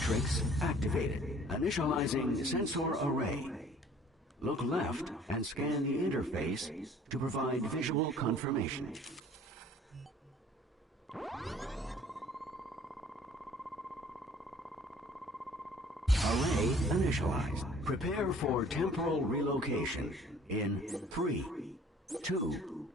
Matrix activated. Initializing sensor array. Look left and scan the interface to provide visual confirmation. Array initialized. Prepare for temporal relocation in 3, 2,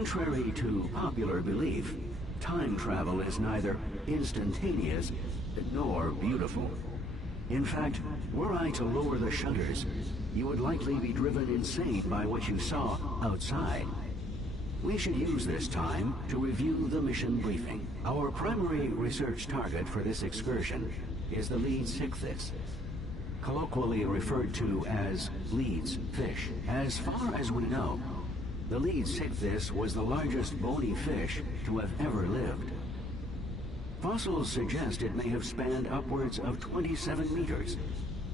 Contrary to popular belief, time travel is neither instantaneous nor beautiful. In fact, were I to lower the shutters, you would likely be driven insane by what you saw outside. We should use this time to review the mission briefing. Our primary research target for this excursion is the Leeds Ichthys, colloquially referred to as Leeds fish. As far as we know, the Leeds Ichthys was the largest bony fish to have ever lived. Fossils suggest it may have spanned upwards of 27 meters,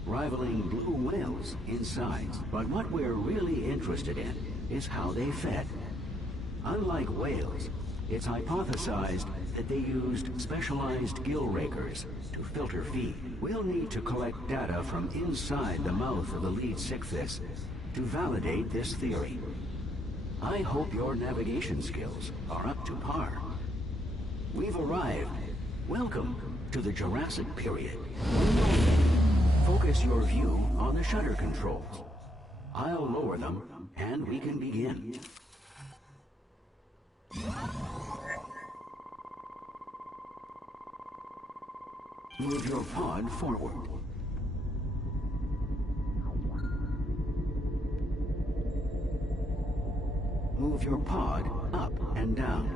rivaling blue whales in size. But what we're really interested in is how they fed. Unlike whales, it's hypothesized that they used specialized gill rakers to filter feed. We'll need to collect data from inside the mouth of the Leeds Ichthys to validate this theory. I hope your navigation skills are up to par. We've arrived. Welcome to the Jurassic period. Focus your view on the shutter controls. I'll lower them, and we can begin. Move your pod forward. Move your pod up and down.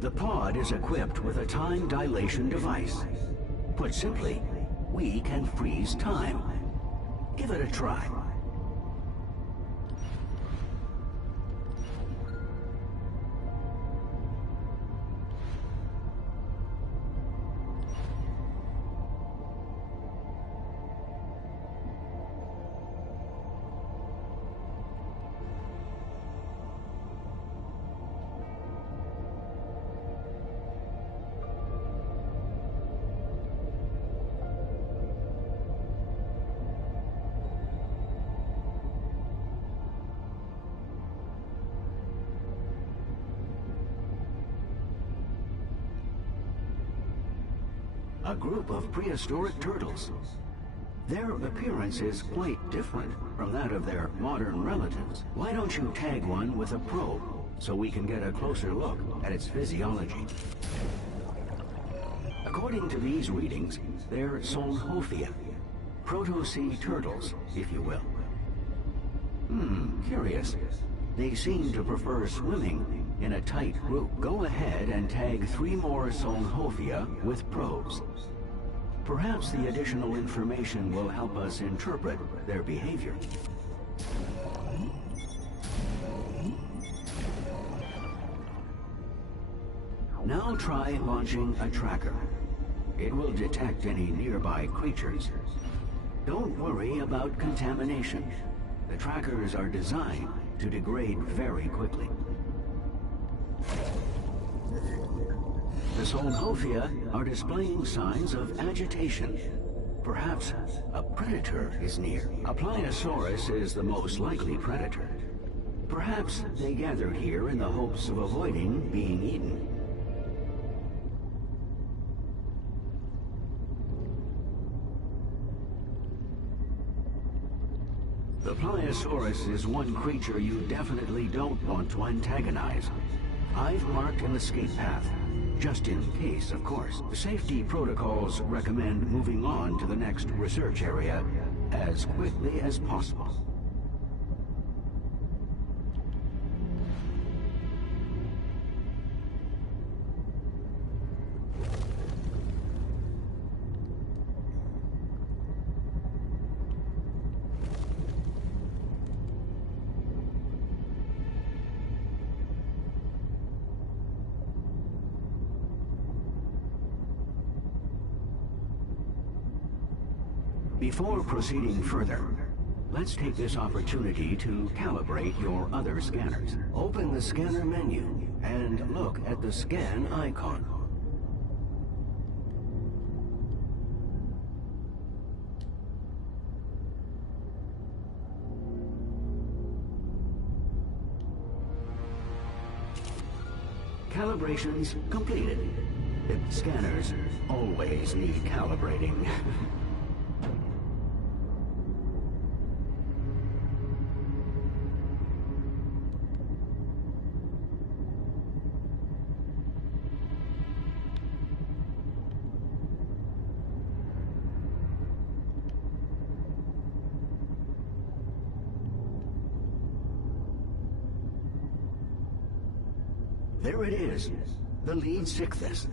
The pod is equipped with a time dilation device. Put simply, we can freeze time. Give it a try. A group of prehistoric turtles. Their appearance is quite different from that of their modern relatives. Why don't you tag one with a probe so we can get a closer look at its physiology? According to these readings, they're Solnhophia, proto-sea turtles, if you will. Curious. They seem to prefer swimming in a tight group. Go ahead and tag 3 more Solnhophia with probes. Perhaps the additional information will help us interpret their behavior. Now try launching a tracker. It will detect any nearby creatures. Don't worry about contamination. The trackers are designed to degrade very quickly. The Solnhophia are displaying signs of agitation. Perhaps a predator is near. A Pliosaurus is the most likely predator. Perhaps they gathered here in the hopes of avoiding being eaten. The Pliosaurus is one creature you definitely don't want to antagonize. I've marked an escape path, just in case, of course. The safety protocols recommend moving on to the next research area as quickly as possible. Before proceeding further, let's take this opportunity to calibrate your other scanners. Open the scanner menu and look at the scan icon. Calibrations completed. The scanners always need calibrating. There it is, the lead Sichthys.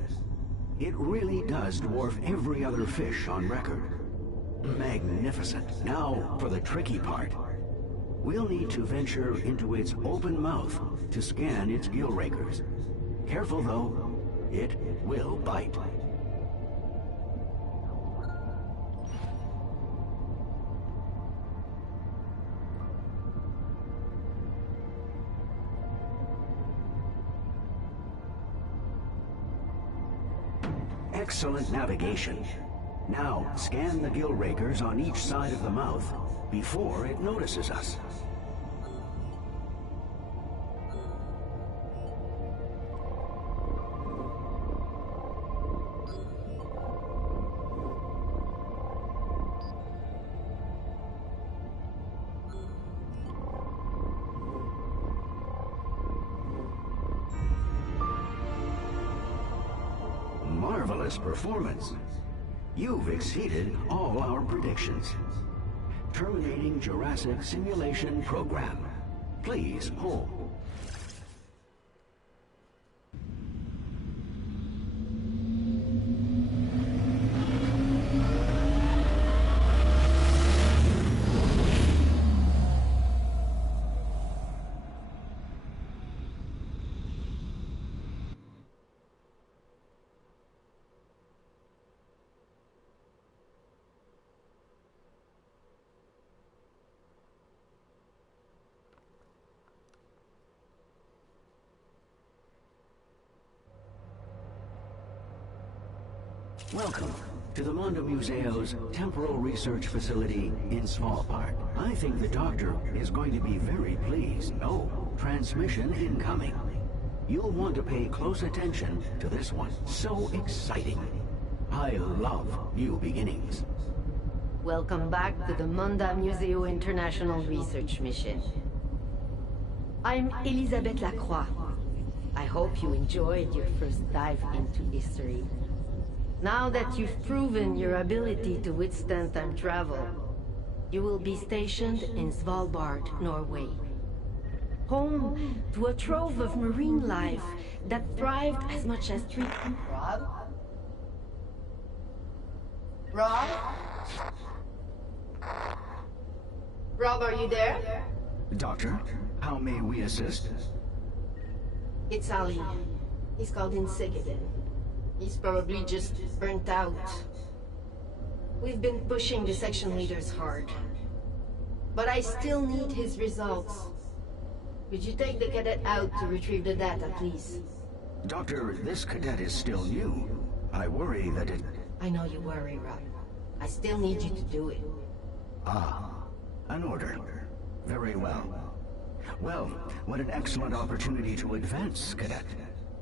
It really does dwarf every other fish on record. Magnificent. Now for the tricky part. We'll need to venture into its open mouth to scan its gill rakers. Careful though, it will bite. Excellent navigation. Now, scan the gill rakers on each side of the mouth before it notices us. Marvelous performance. You've exceeded all our predictions. Terminating Jurassic Simulation Program. Please hold. Welcome to the Mondo Museo's Temporal Research Facility in Svalbard. I think the doctor is going to be very pleased. Oh, transmission incoming. You'll want to pay close attention to this one. So exciting. I love new beginnings. Welcome back to the Mondo Museo International Research Mission. I'm Elisabeth Lacroix. I hope you enjoyed your first dive into history. Now that you've proven your ability to withstand time travel, you will be stationed in Svalbard, Norway. Home to a trove of marine life that thrived as much as three... Rob? Rob? Rob, are you there? Doctor, how may we assist? It's Ali. He's called in sick again. He's probably just burnt out. We've been pushing the section leaders hard. But I still need his results. Could you take the cadet out to retrieve the data, please? Doctor, this cadet is still new. I worry that it... I know you worry, Rob. I still need you to do it. Ah, an order. Very well. Well, what an excellent opportunity to advance, cadet.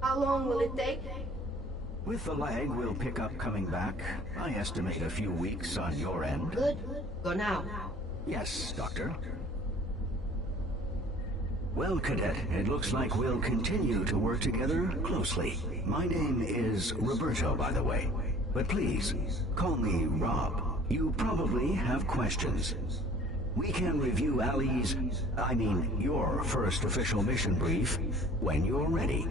How long will it take? With the lag we'll pick up coming back, I estimate a few weeks on your end. Good. Go now. Yes, Doctor. Well, Cadet, it looks like we'll continue to work together closely. My name is Roberto, by the way. But please, call me Rob. You probably have questions. We can review your first official mission brief when you're ready.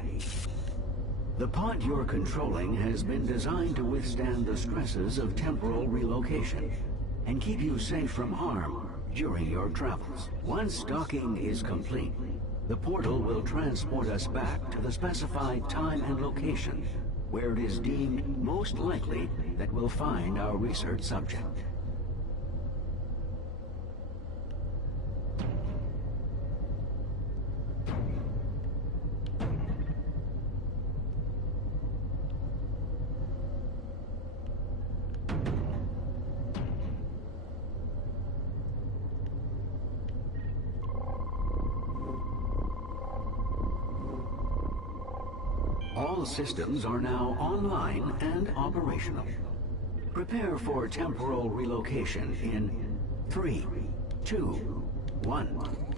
The pod you're controlling has been designed to withstand the stresses of temporal relocation and keep you safe from harm during your travels. Once docking is complete, the portal will transport us back to the specified time and location where it is deemed most likely that we'll find our research subject. All systems are now online and operational. Prepare for temporal relocation in 3, 2, 1.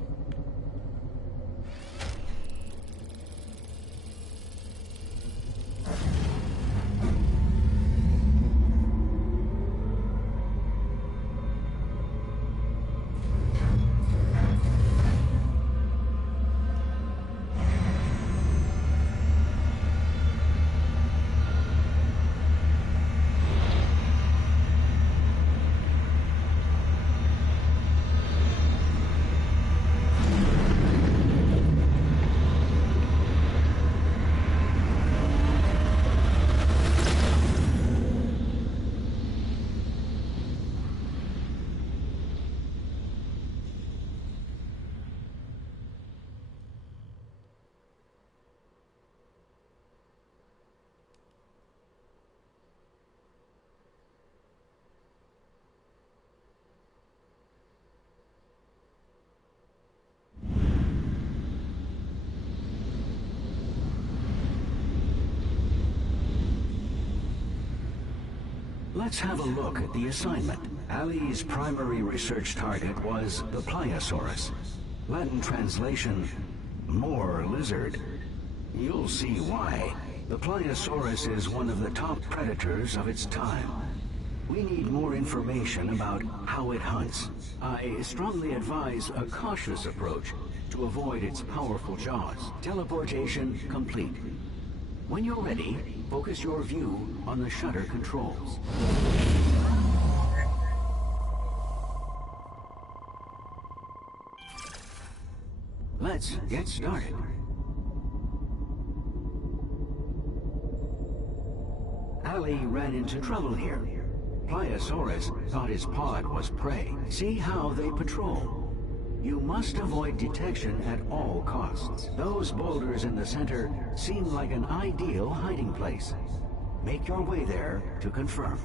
Let's have a look at the assignment. Ali's primary research target was the Pliosaurus. Latin translation, more lizard. You'll see why. The Pliosaurus is one of the top predators of its time. We need more information about how it hunts. I strongly advise a cautious approach to avoid its powerful jaws. Teleportation complete. When you're ready, focus your view on the shutter controls. Let's get started. Ali ran into trouble here. Pliosaurus thought his pod was prey. See how they patrol. You must avoid detection at all costs. Those boulders in the center seem like an ideal hiding place. Make your way there to confirm.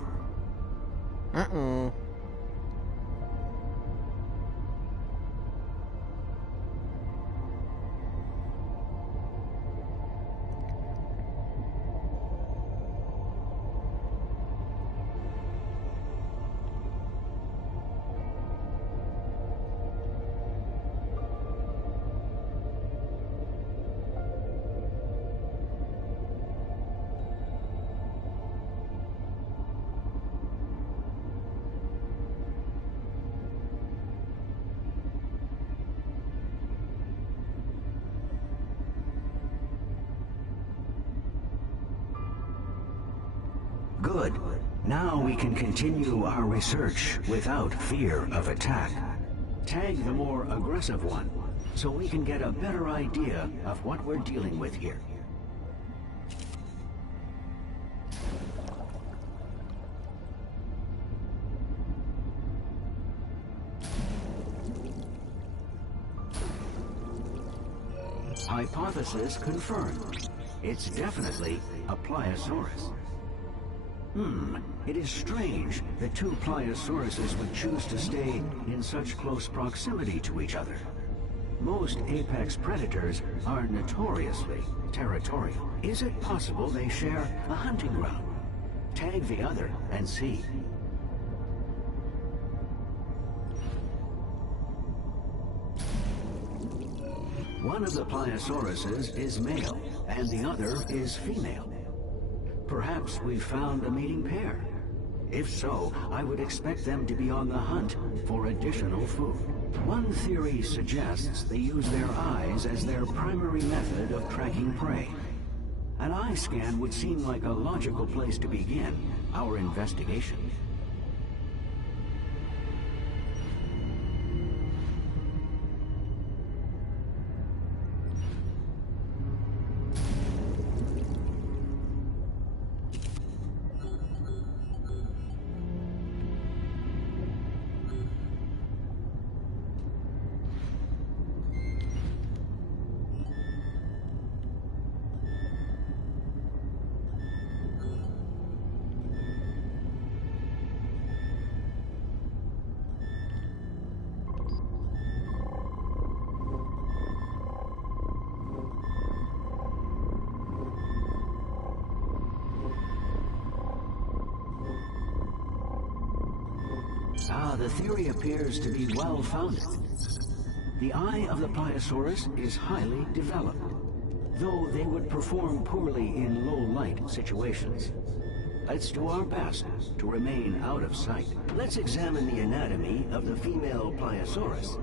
Good. Now we can continue our research without fear of attack. Tag the more aggressive one, so we can get a better idea of what we're dealing with here. Hypothesis confirmed. It's definitely a Pliosaurus. It is strange that two Pliosauruses would choose to stay in such close proximity to each other. Most apex predators are notoriously territorial. Is it possible they share a hunting ground? Tag the other and see. One of the Pliosauruses is male, and the other is female. Perhaps we've found a mating pair. If so, I would expect them to be on the hunt for additional food. One theory suggests they use their eyes as their primary method of tracking prey. An eye scan would seem like a logical place to begin our investigation. The theory appears to be well-founded. The eye of the Pliosaurus is highly developed, though they would perform poorly in low-light situations. Let's do our best to remain out of sight. Let's examine the anatomy of the female Pliosaurus.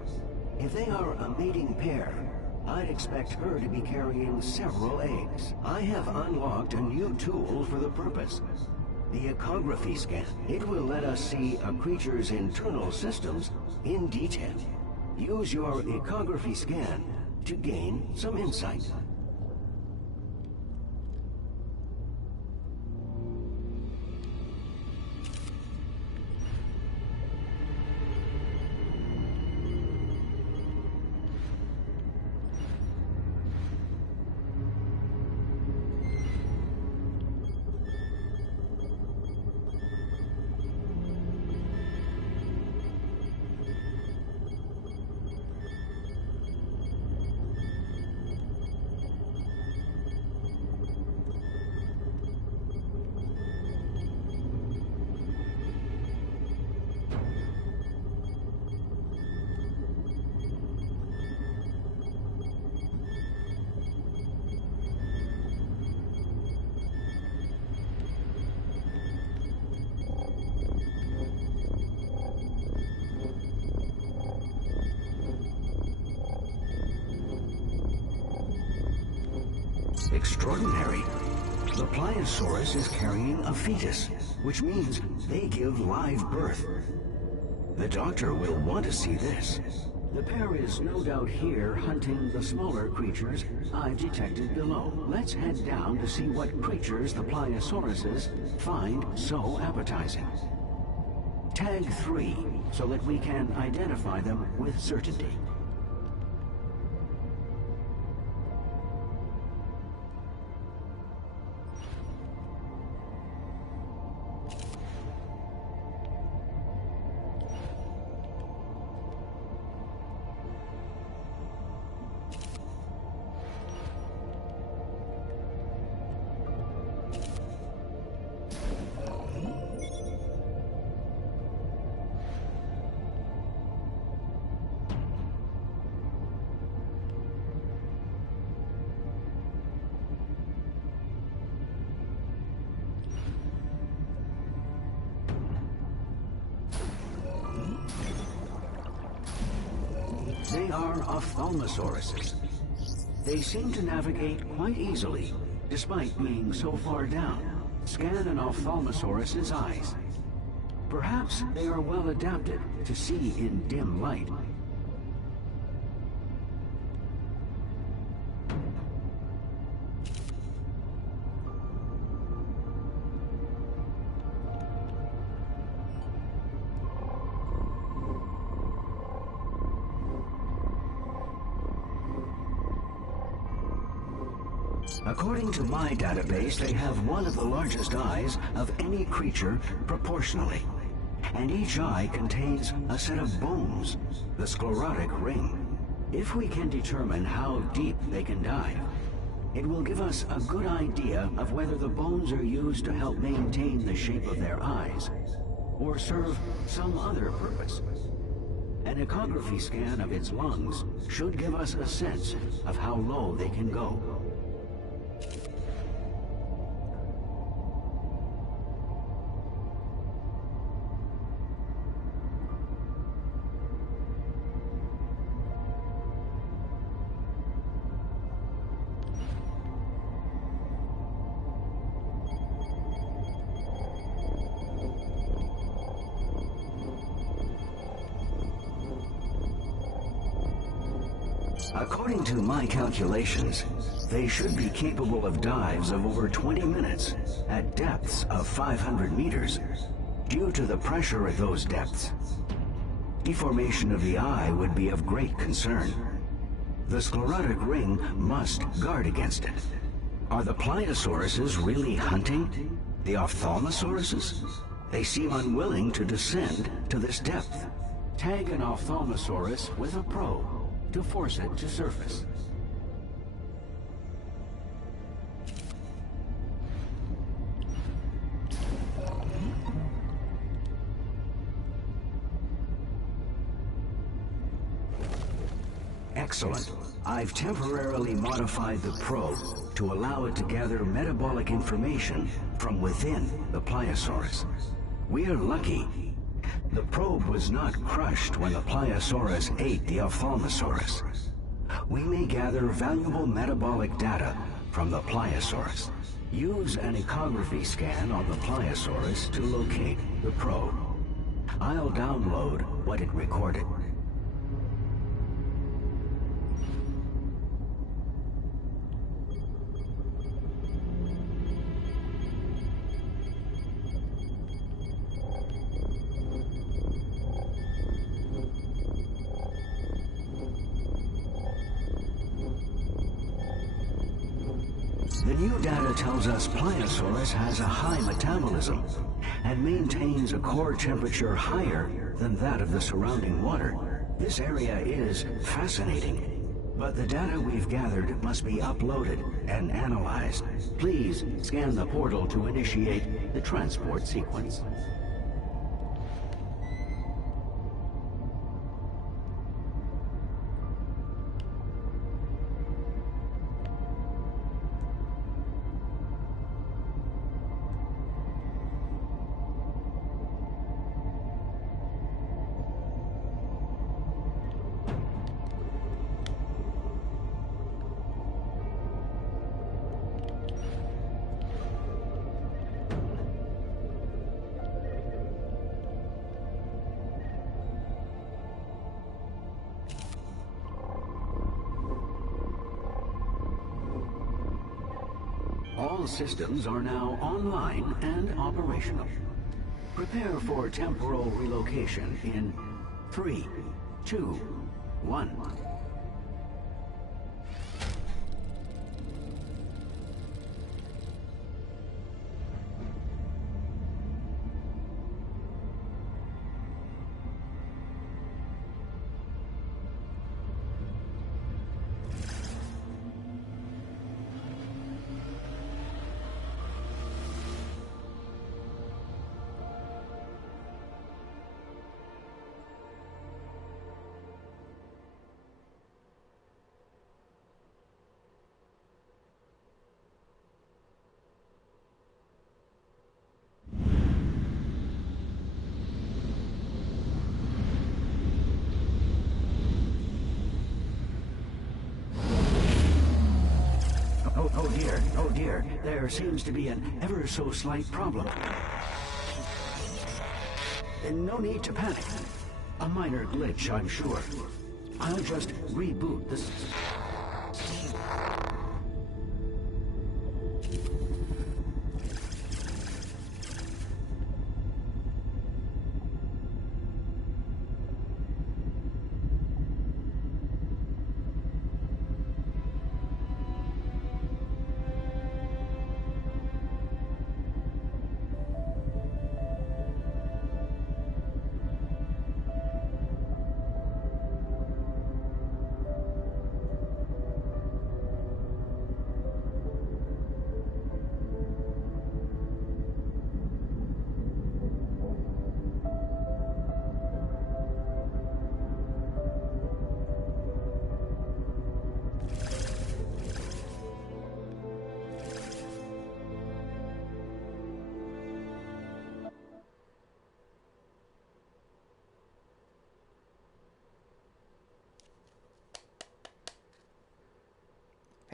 If they are a mating pair, I'd expect her to be carrying several eggs. I have unlocked a new tool for the purpose. The ecography scan. It will let us see a creature's internal systems in detail. Use your ecography scan to gain some insight. Extraordinary. The Pliosaurus is carrying a fetus, which means they give live birth. The doctor will want to see this. The pair is no doubt here hunting the smaller creatures I've detected below. Let's head down to see what creatures the Pliosauruses find so appetizing. Tag 3, so that we can identify them with certainty. They are ophthalmosauruses. They seem to navigate quite easily, despite being so far down. Scan an ophthalmosaurus's eyes. Perhaps they are well adapted to see in dim light. According to my database, they have one of the largest eyes of any creature proportionally. And each eye contains a set of bones, the sclerotic ring. If we can determine how deep they can dive, it will give us a good idea of whether the bones are used to help maintain the shape of their eyes, or serve some other purpose. An ecography scan of its lungs should give us a sense of how low they can go. According to my calculations, they should be capable of dives of over 20 minutes at depths of 500 meters. Due to the pressure at those depths, deformation of the eye would be of great concern. The sclerotic ring must guard against it. Are the Pliosauruses really hunting the ophthalmosauruses? They seem unwilling to descend to this depth. Tag an ophthalmosaurus with a probe to force it to surface. Excellent. I've temporarily modified the probe to allow it to gather metabolic information from within the Pliosaurus. We're lucky. The probe was not crushed when the Pliosaurus ate the Ophthalmosaurus. We may gather valuable metabolic data from the Pliosaurus. Use an ecography scan on the Pliosaurus to locate the probe. I'll download what it recorded. The new data tells us Pliosaurus has a high metabolism and maintains a core temperature higher than that of the surrounding water. This area is fascinating, but the data we've gathered must be uploaded and analyzed. Please scan the portal to initiate the transport sequence. All systems are now online and operational. Prepare for temporal relocation in 3, 2, 1. Oh dear, there seems to be an ever so slight problem. No need to panic. A minor glitch, I'm sure. I'll just reboot the system.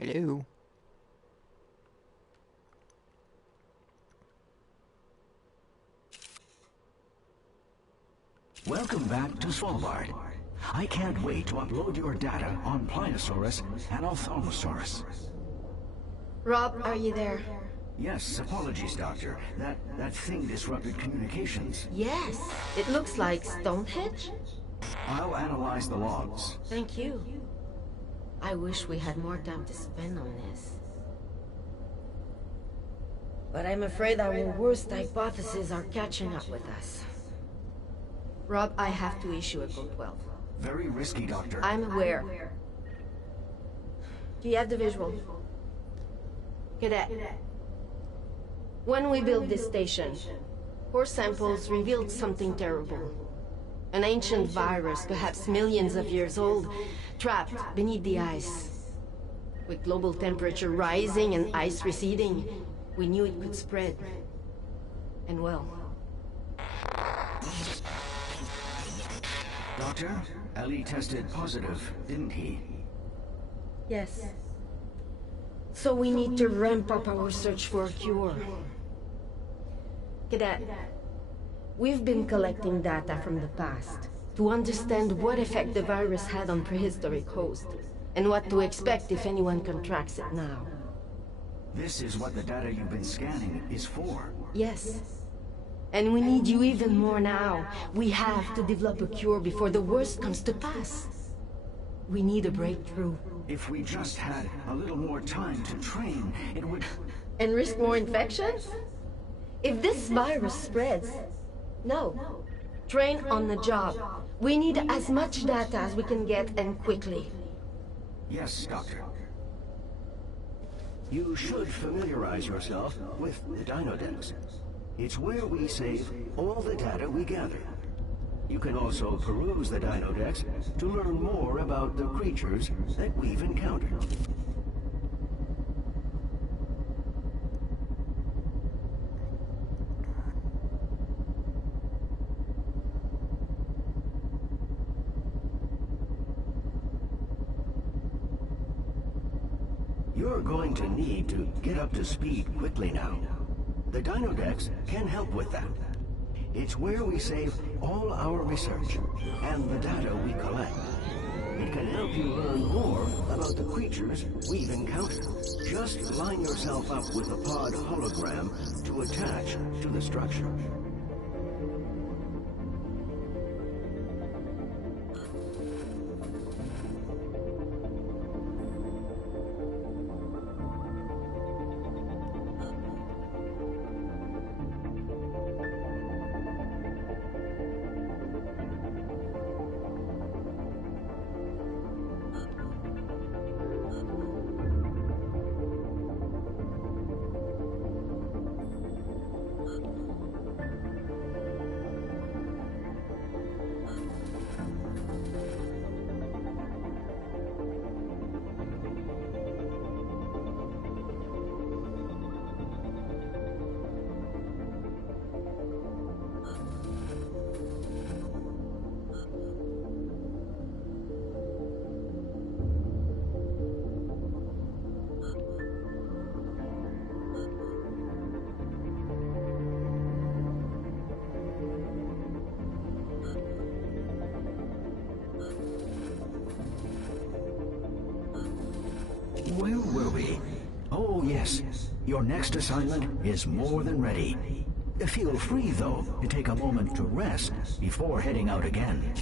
Hello. Welcome back to Svalbard. I can't wait to upload your data on Pliosaurus and Ophthalmosaurus. Rob, are you there? Yes, apologies, Doctor. That thing disrupted communications. Yes, it looks like Stonehenge. I'll analyze the logs. Thank you. I wish we had more time to spend on this. But I'm afraid our worst hypotheses are catching up with us. Rob, I have to issue a Code 12. Very risky, Doctor. I'm aware. Do you have the visual? Cadet. When we built this station, core samples revealed something terrible. An ancient virus, perhaps millions of years old, trapped beneath the ice. With global temperature rising and ice receding, we knew it could spread. And well... Doctor, Ellie tested positive, didn't he? Yes. So we need to ramp up our search for a cure. Cadet, we've been collecting data from the past to understand what effect the virus had on prehistoric hosts, and what to expect if anyone contracts it now. This is what the data you've been scanning is for. Yes. And we need you even more now. We have to develop a cure before the worst comes to pass. We need a breakthrough. If we just had a little more time to train, it would... And risk more infections? If this virus spreads... No. Train on the job. We need as much data as we can get, and quickly. Yes, Doctor. You should familiarize yourself with the Dinodex. It's where we save all the data we gather. You can also peruse the Dinodex to learn more about the creatures that we've encountered. You're going to need to get up to speed quickly now. The Dinodex can help with that. It's where we save all our research and the data we collect. It can help you learn more about the creatures we've encountered. Just line yourself up with a pod hologram to attach to the structure. Where were we? Oh, yes. Your next assignment is more than ready. Feel free, though, to take a moment to rest before heading out again.